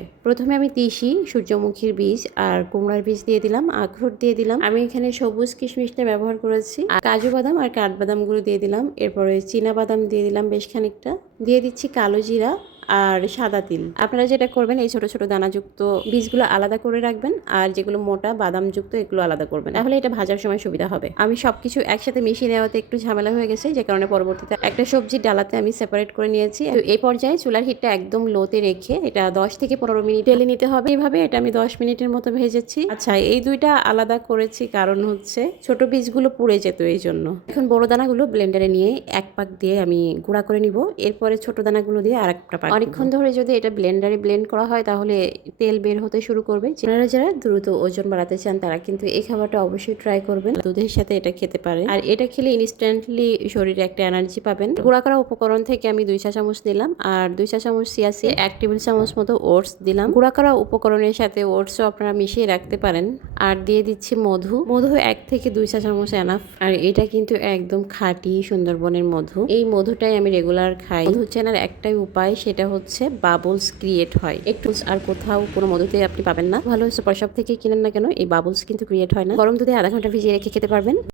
হবে। প্রথমে আমি তিসি, সূর্যমুখীর বীজ আর কুমড়ার বীজ দিয়ে দিলাম, আখরোট দিয়ে দিলাম। আমি এখানে সবুজ কিশমিশটা ব্যবহার করেছি, আর কাজু বাদাম আর কাঠবাদামগুলো দিয়ে দিলাম। এরপরে চীনা বাদাম দিয়ে দিলাম বেশ খানিকটা। দিয়ে দিচ্ছি কালো জিরা আর সাদা তিল। আপনারা যেটা করবেন এই ছোট ছোট দানাযুক্ত বীজগুলো আলাদা করে রাখবেন, আর যেগুলো মোটা বাদামযুক্ত এগুলো আলাদা করবেন, তাহলে এটা ভাজার সময় সুবিধা হবে। আমি সবকিছু একসাথে মিশিয়ে নেওয়াতে একটু ঝামেলা হয়ে গেছে, যে কারণে পরবর্তীতে একটা সবজির ডালাতে আমি সেপারেট করে নিয়েছি। তো এই পর্যায়ে চুলার হিটটা একদম লোতে রেখে এটা 10 থেকে 15 মিনিট ঢেলে নিতে হবে। এইভাবে এটা আমি 10 মিনিটের মতো ভেজেছি। আচ্ছা, এই দুইটা আলাদা করেছি কারণ হচ্ছে ছোট বীজগুলো পুড়ে যেত এই জন্য। এখন বড় দানাগুলো ব্লেন্ডারে নিয়ে এক পাক দিয়ে আমি গুঁড়া করে নিব। এরপরে ছোট দানাগুলো দিয়ে আরেকটা পাক। অনেকক্ষণ ধরে যদি এটা ব্লেন্ডারে ব্লেন্ড করা হয় তাহলে তেল বের হতে শুরু করবে। যারা যারা দ্রুত ওজন বাড়াতে চান তারা কিন্তু এই খাবারটা অবশ্যই ট্রাই করবেন। দুধের সাথে এটা খেতে পারেন, আর এটা খেলে ইনস্ট্যান্টলি শরীরে একটা এনার্জি পাবেন। গুঁড়া করা উপকরণ থেকে আমি 2 চা চামচ দিলাম, আর 2 চা চামচ চিয়া সিড, 1 টেবিল চামচ মতো ওটস দিলাম। গুঁড়া করা উপকরণের সাথে ওটসও আপনারা মিশিয়ে রাখতে পারেন। আর দিয়ে দিচ্ছি মধু। মধু 1 থেকে 2 চা চামচ এনাফ। আর এটা কিন্তু একদম খাঁটি সুন্দরবনের মধু। এই মধুটাই আমি রেগুলার খাই। মধু চেনার একটাই উপায়, সেটা হচ্ছে বাবলস ক্রিয়েট হয় একটু, আর কোথাও কোনো মধুতে আপনি পাবেন না। ভালো সুপার শপ থেকে কিনেন না কেন, এই বাবলস কিন্তু ক্রিয়েট হয় না। গরম দুধে আধা ঘন্টা ভিজিয়ে রেখে খেতে পারবেন।